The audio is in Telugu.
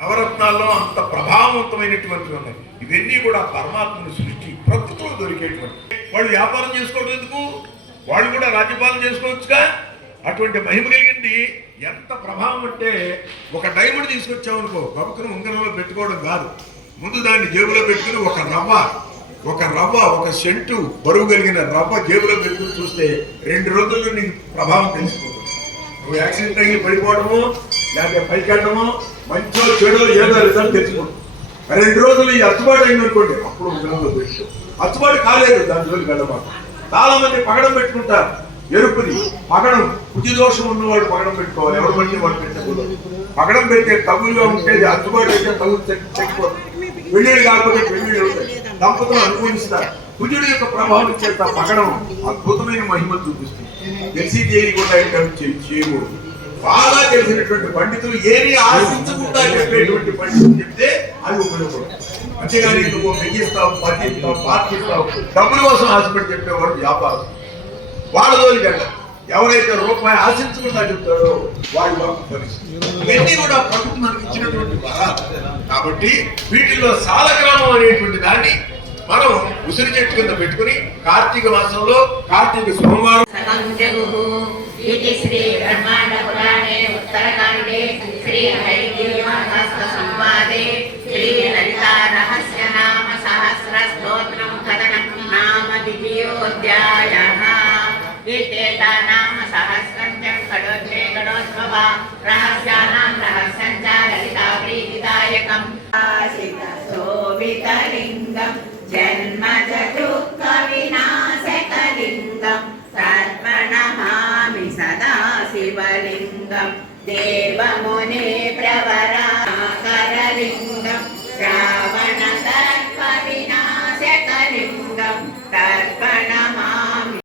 నవరత్నాల్లో అంత ప్రభావవంతమైనటువంటివి ఉన్నాయి. ఇవన్నీ కూడా పరమాత్మని సృష్టి ప్రకృతిలో దొరికేటువంటి. వాళ్ళు వ్యాపారం చేసుకోవడం ఎందుకు? వాళ్ళు కూడా రాజ్యపాలన చేసుకోవచ్చుగా? అటువంటి మహిమ కలిగింది. ఎంత ప్రభావం అంటే ఒక డైమండ్ తీసుకొచ్చామనుకో గబుకుని ఉంగరంలో పెట్టుకోవడం కాదు. ముందు దాన్ని జేబులో పెట్టుకుని ఒక రవ్వ ఒక రవ్వ ఒక సెంటు బరువు కలిగిన రవ్వ జేబులో పెట్టుకుని చూస్తే రెండు రోజుల్లో నీకు ప్రభావం తెలిసిపోతుంది. నువ్వు యాక్సిడెంట్ అయ్యి పడిపోవడము లేకపోతే పైకి మంచో చెడో ఏదో రిజల్ట్ తెచ్చుకోండి రెండు రోజులు ఈ అత్తుబాటు అయింది అనుకోండి అప్పుడు ఉంగరంలో పెట్టు కాలేదు దాని రోజులు వెళ్ళమాట. చాలా మంది పగడం పెట్టుకుంటారు ఎరుపుది పగడం కుటి దోషం ఉన్నవాడు పగడం పెట్టుకోవాలి ఎవరు పడితే వాడు పెట్టకూడదు. పగడం పెట్టే తగులుగా ఉంటే అత్తుబాటు అయితే తగులు చెక్కిపోతుంది పెళ్ళిళ్ళు కాకపోతే పెళ్ళిళ్ళు దంపతులు అనుకూలిస్తారు. కుజుడు యొక్క ప్రభావం చేత పగడం అద్భుతమైన మహిమను చూపిస్తుంది. తెలిసి దేని కూడా చేయకూడదు. బాగా తెలిసినటువంటి పండితులు ఏమి ఆశించకుండా చెప్పేటువంటి పండితులు చెప్తే అది ఉపయోగపడుతుంది అంతేగాని నువ్వు మిగిస్తావు పట్టిస్తావు పాటిస్తావు డబ్బుల కోసం ఆశపడి చెప్పేవాడు వ్యాపారం. వాళ్ళ జోలికంట ఎవరైతే రూపాయి ఆశించకుండా చెప్తాడో వాడి వాకు ఫలిస్తుంది. ఇవన్నీ కూడా ప్రభుత్వం మనకి ఇచ్చినటువంటి వరాలు. కాబట్టి వీటిల్లో సాలగ్రామం అనేటువంటి దాన్ని మనం ఉసిరి చెట్టు కింద పెట్టుకుని కార్తీక మాసంలో కార్తీక సోమవారం రహస్యానాం రహస్యం చ లలితా ప్రీతిదాయకం జన్మ చతుక్క వినాశకలింగం సర్వణమామి సదా శివలింగం దేవమునే ప్రవ